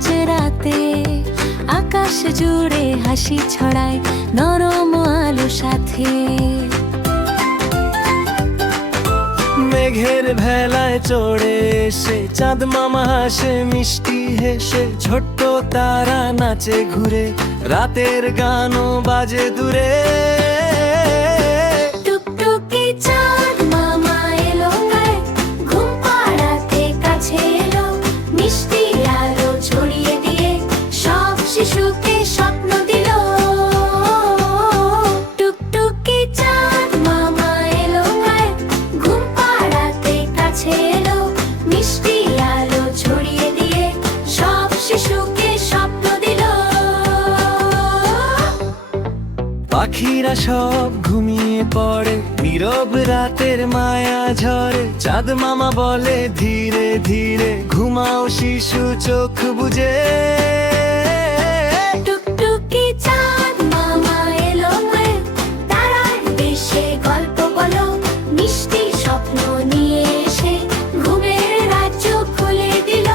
আজ রাতে আকাশ জুড়ে হাসি ছড়ায় নরম আলো সাথে। মেঘের ভেলায় চড়ে এসে চাঁদ মামা হাসে মিষ্টি হেসে, ছোট্ট তারা নাচে ঘুরে, রাতের গানও বাজে দূরে। টুকটুকি চাঁদ মামা এলো গায়ে, ঘুম পাড়াতে কাছে এলো, মিষ্টি আলো ছড়িয়ে দিয়ে সব শিশুকে স্বপ্ন দিল। টুকটুকি চাঁদ মামা এলো গায়ে, ঘুম পাড়াতে কাছে এলো, মিষ্টি আলো ছড়িয়ে দিয়ে সব শিশুকে স্বপ্ন দিল। পাখিরা সব ঘুমিয়ে পড়ে, নীরব রাতের মায়া ঝরে, চাঁদ মামা বলে ধীরে ধীরে ঘুমাও শিশু চোখ বুজে। টুকটুকি চাঁদ মামা এলো গায়ে, তারার দেশে গল্প বলো, মিষ্টি স্বপ্ন নিয়ে এসে ঘুমের রাজ্য খুলে দিল।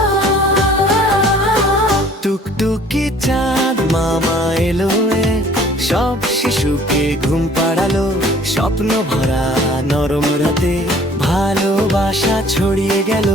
টুকটুকি চাঁদ মামা এলো, সব শিশুকে ঘুম পাড়ালো, স্বপ্ন ভরা নরম রাতে ভালোবাসা ছড়িয়ে গেল।